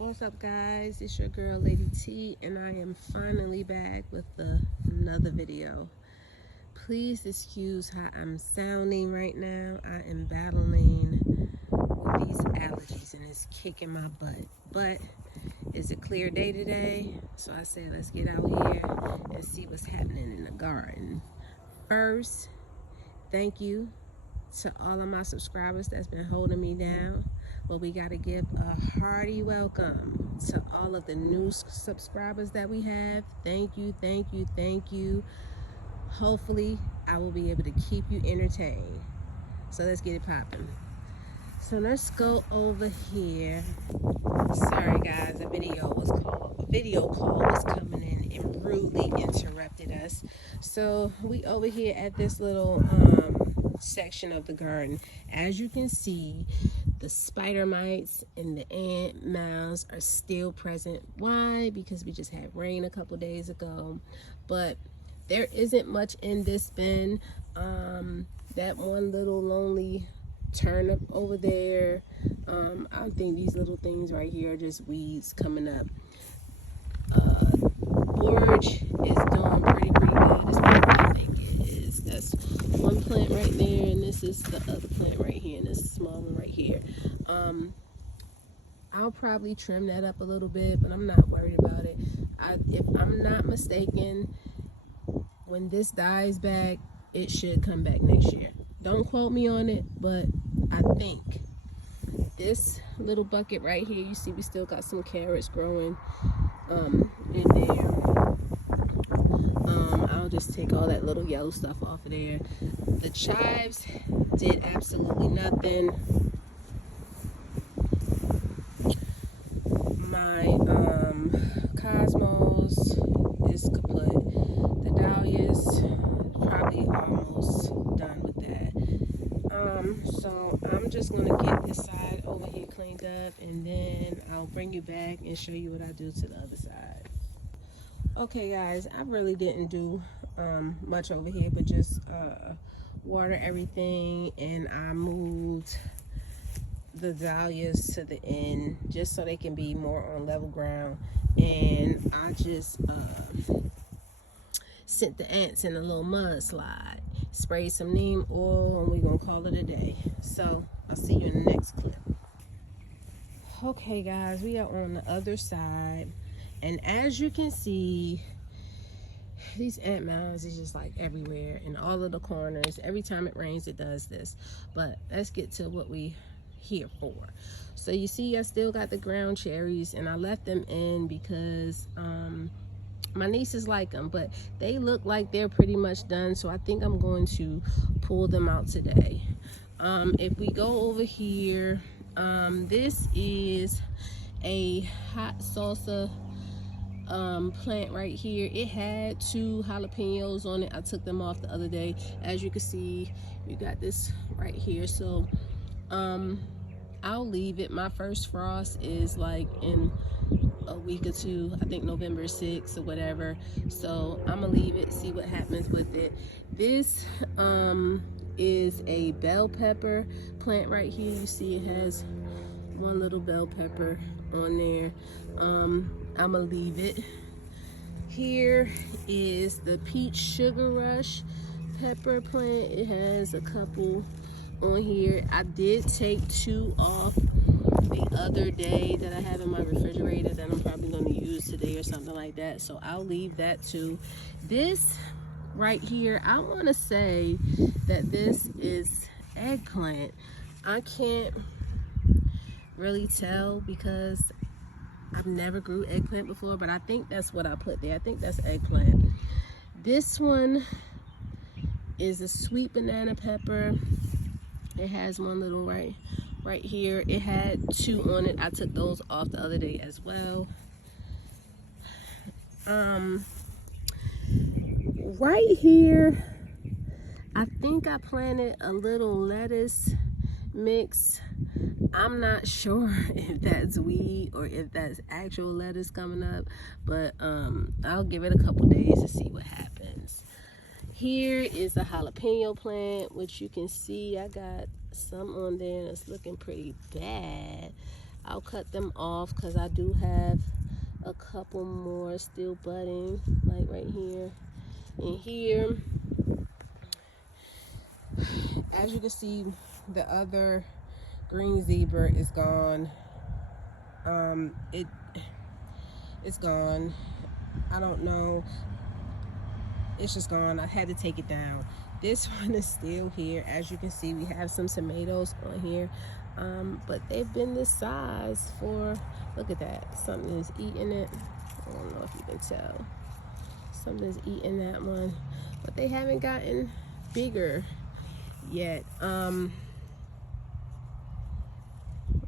What's up, guys? It's your girl Lady T, and I am finally back with another video. Please excuse how I'm sounding right now. I am battling with these allergies and it's kicking my butt. But it's a clear day today, so I said let's get out here and see what's happening in the garden. First, thank you to all of my subscribers that's been holding me down. But we got to give a hearty welcome to all of the new subscribers that we have. Thank you, thank you, thank you. Hopefully, I will be able to keep you entertained. So let's get it popping. So let's go over here. Sorry guys, a video call was coming in and rudely interrupted us. So we over here at this little section of the garden. As you can see, the spider mites and the ant mounds are still present. Why? Because we just had rain a couple days ago. But there isn't much in this bin. That one little lonely turnip over there, I think these little things right here are just weeds coming up. Borage is doing pretty good. That's what I think it is. That's one plant right there, and this is the other plant right here, and this small one right here. I'll probably trim that up a little bit, but I'm not worried about it. If I'm not mistaken, when this dies back, it should come back next year. Don't quote me on it, but I think this little bucket right here, you see we still got some carrots growing in there. I'll just take all that little yellow stuff off of there. The chives did absolutely nothing. My cosmos is kaput. The dahlias probably almost done with that. So I'm just gonna get this side over here cleaned up, and then I'll bring you back and show you what I do to the other side. Okay guys, I really didn't do much over here, but just water everything, and I moved the dahlias to the end just so they can be more on level ground. And I just sent the ants in a little mudslide, sprayed some neem oil, and we're gonna call it a day. So I'll see you in the next clip. Okay guys, we are on the other side, and as you can see, these ant mounds is just like everywhere in all of the corners. Every time it rains it does this. But let's get to what we here for. So you see I still got the ground cherries, and I left them in because my nieces like them, but they look like they're pretty much done, so I think I'm going to pull them out today. If we go over here, this is a hot salsa plant right here. It had 2 jalapenos on it. I took them off the other day. As you can see, you got this right here. So I'll leave it. My first frost is like in a week or two, I think November 6th or whatever. So I'm gonna leave it, see what happens with it. This is a bell pepper plant right here. You see it has one little bell pepper on there. I'm gonna leave it. Here is the peach sugar rush pepper plant. It has a couple on here. I did take 2 off the other day that I have in my refrigerator that I'm probably going to use today or something like that, so I'll leave that too. This right here, I want to say that this is eggplant. I can't really tell because I've never grew eggplant before, but I think that's what I put there. I think that's eggplant. This one is a sweet banana pepper. It has one little right here. It had 2 on it. I took those off the other day as well. Right here, I think I planted a little lettuce mix. I'm not sure if that's weed or if that's actual lettuce coming up, but I'll give it a couple days to see what happens. Here is the jalapeno plant, which you can see I got some on there that's looking pretty bad. I'll cut them off because I do have a couple more still budding, like right here and here. As you can see, the other green zebra is gone. It's gone. I don't know. It's just gone. I had to take it down. This one is still here. As you can see, we have some tomatoes on here, but they've been this size for, look at that, something is eating it. I don't know if you can tell. Something's eating that one, but they haven't gotten bigger yet. I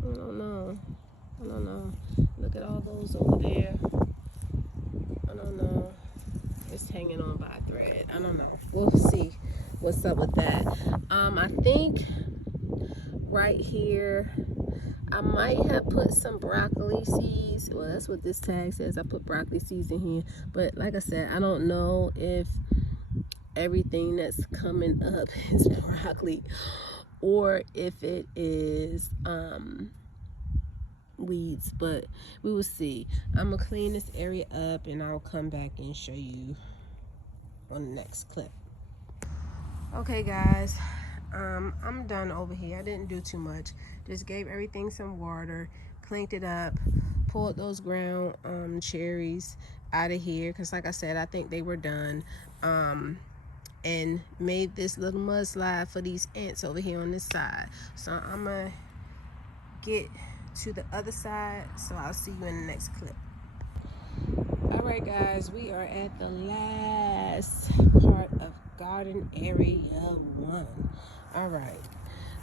don't know. Look at all those over there. I don't know. It's hanging on by a thread. I don't know. We'll see what's up with that. I think right here I might have put some broccoli seeds. Well, that's what this tag says. I put broccoli seeds in here, but like I said, I don't know if everything that's coming up is broccoli or if it is weeds, but we will see. I'm gonna clean this area up and I'll come back and show you on the next clip. Okay guys, I'm done over here. I didn't do too much, just gave everything some water, cleaned it up, pulled those ground cherries out of here because like I said, I think they were done, and made this little mudslide for these ants over here on this side. So I'm gonna get to the other side, so I'll see you in the next clip. All right guys, we are at the last part of garden area 1. All right,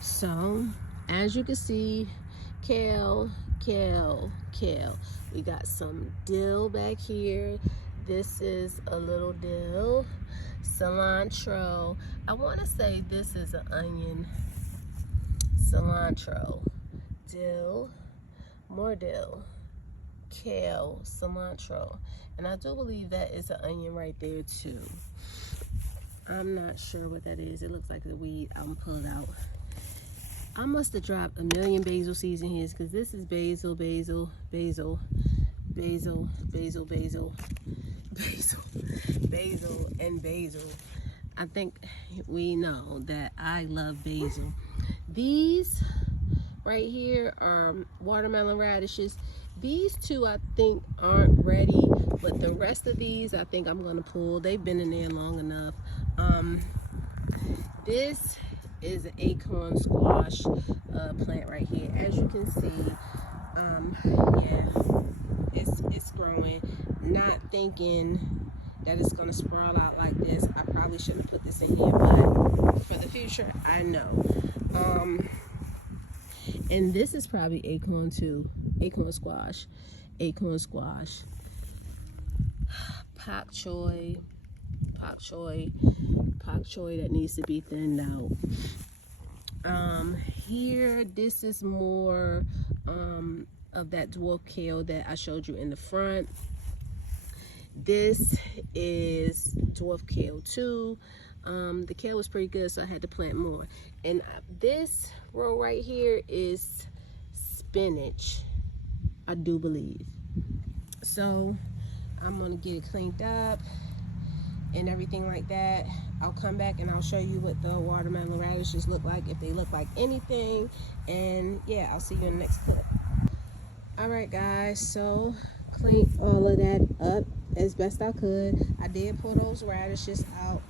so as you can see, kale. We got some dill back here. This is a little dill. Cilantro. I want to say this is an onion. Cilantro, dill, more dill, kale, cilantro, and I do believe that is an onion right there too. I'm not sure what that is. It looks like a weed. I'm pulled out. I must have dropped a million basil seeds in here because this is basil, and basil. I think we know that I love basil. These right here are watermelon radishes. These two I think aren't ready, but the rest of these I think I'm gonna pull. They've been in there long enough. This is an acorn squash plant right here. As you can see, yeah, it's growing. Not thinking that it's gonna sprawl out like this. I probably shouldn't have put this in here, but for the future, I know. And this is probably acorn too. Acorn squash. Pak choy that needs to be thinned out. Here, this is more of that dwarf kale that I showed you in the front. This is dwarf kale too. The kale was pretty good, so I had to plant more. And this row right here is spinach, I do believe. So I'm gonna get it cleaned up and everything like that. I'll come back and I'll show you what the watermelon radishes look like, if they look like anything, and yeah, I'll see you in the next clip. All right guys, so clean all of that up as best I could. I did pull those radishes out.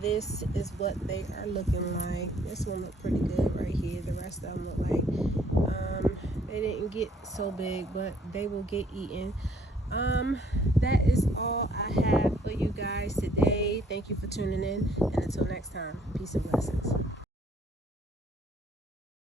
This is what they are looking like. This one looked pretty good right here. The rest of them look like they didn't get so big, but they will get eaten. That is all I have for you guys today. Thank you for tuning in, and until next time, peace and blessings.